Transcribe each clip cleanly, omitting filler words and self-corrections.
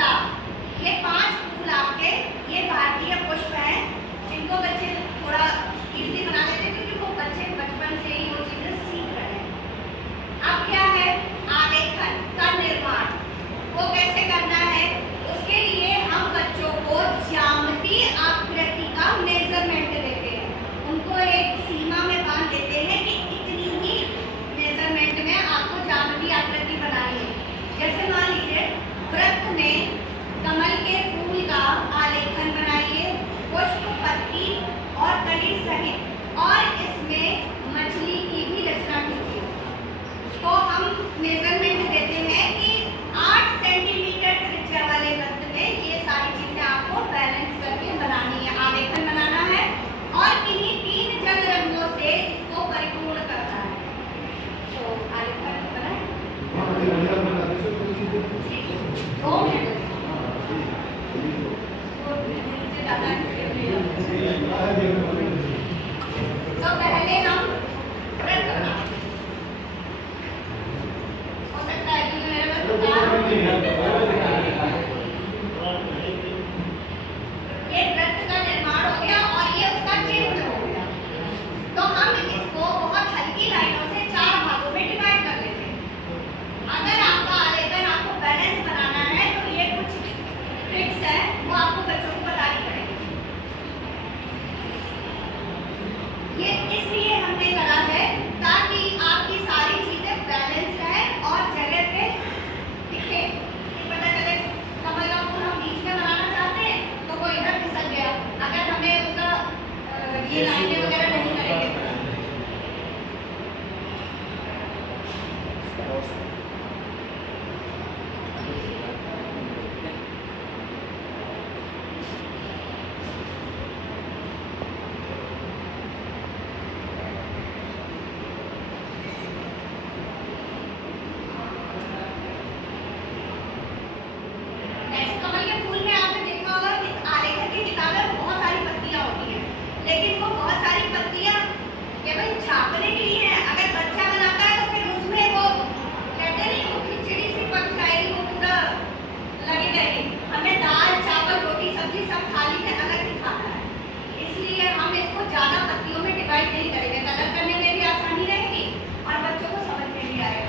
गुलाब। ये 5 फूल आपके ये भारतीय पुष्प हैं जिनको बच्चे थोड़ा इजी बना लेते हैं क्योंकि वो बच्चे बचपन से ही वो चीजें सीख रहे हैं। अब क्या है आलेखन का निर्माण, वो कैसे करना है? उसके लिए हम बच्चों को ज्यामितीय आकृति का मेजरमेंट देते हैं, उनको एक सीमा में बांध देते हैं कि इतनी ही मेजरमेंट में आपको ज्यामितीय आकृति बनानी है। जैसे मान लीजिए वृत्त में कमल के फूल का आलेखन बनाइए, पुष्प पत्ती और कली सहित, और इसमें मछली की भी रचना कीजिए। तो हम मेजरमेंट देते हैं कि 8 सेंटीमीटर त्रिज्या वाले वृत्त में ये सारी चीजें आपको बैलेंस करके बनानी है, आलेखन बनाना है और किन्हीं 3 जल रंगों से इसको परिपूर्ण करना है। तो आलेखन बनाए 2 मिनट तो पहले हम वृत्त बनाते हैं। हो सकता है कि मेरे पास ये वृत्त का निर्माण हो गया और ये उसका चिन्ह हो गया। तो हम इसको बहुत हल्की लाइनों से 4 भागों में डिवाइड कर लेते हैं। अगर आपका आलेखन आपको बैलेंस बनाना है तो ये कुछ ट्रिक्स है वो आपको बच्चों को बतानी पड़ेगी। ये इसलिए हमने करा है ताकि आपकी सारी चीजें बैलेंस रहे और जगह पे दिखे, पता चले कमल का फूल हम बीच में बनाना चाहते हैं तो वो इधर फिसल गया, अगर हमें उसका ये लाइनें वगैरह नहीं करेंगे। कमल के फूल में आपने देखा होगा कि आलेखन की किताबें में बहुत सारी पत्तियां होती हैं, लेकिन वो बहुत सारी पत्तियां केवल छापने के लिए है। अगर बच्चा बनाता है तो फिर उसमें वो कहते नहीं वो खिचड़ी सी पक जाएगी, वो पूरा लगी रहेगी। हमें दाल चावल रोटी सब्जी सब थाली में अलग दिखाना है, इसलिए हम इसको ज्यादा पत्तियों में डिवाइड नहीं करेंगे। कलर करने में भी आसानी रहेगी और बच्चों को समझ में भी आएगा।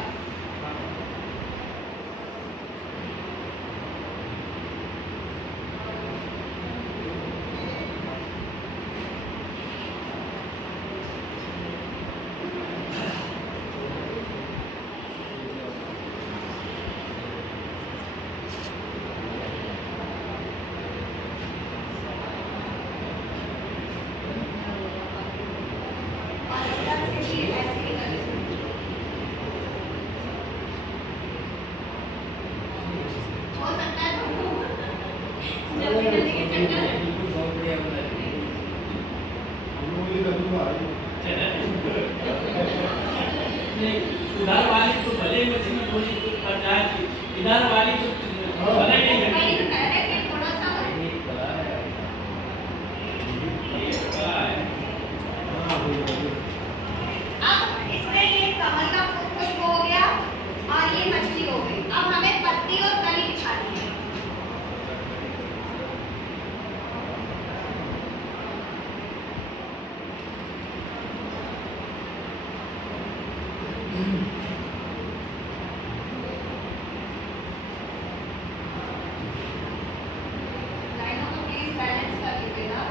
उधर वाली तो भले मछली थोड़ी पर जाए, इधर वाली तो भले नहीं अब इसमें ये कमल का पुष्प हो गया और ये मछली हो गई। अब हमें पत्ती और कली बिछानी है। लाइनों को प्लीज बैलेंस कर लीजिएगा।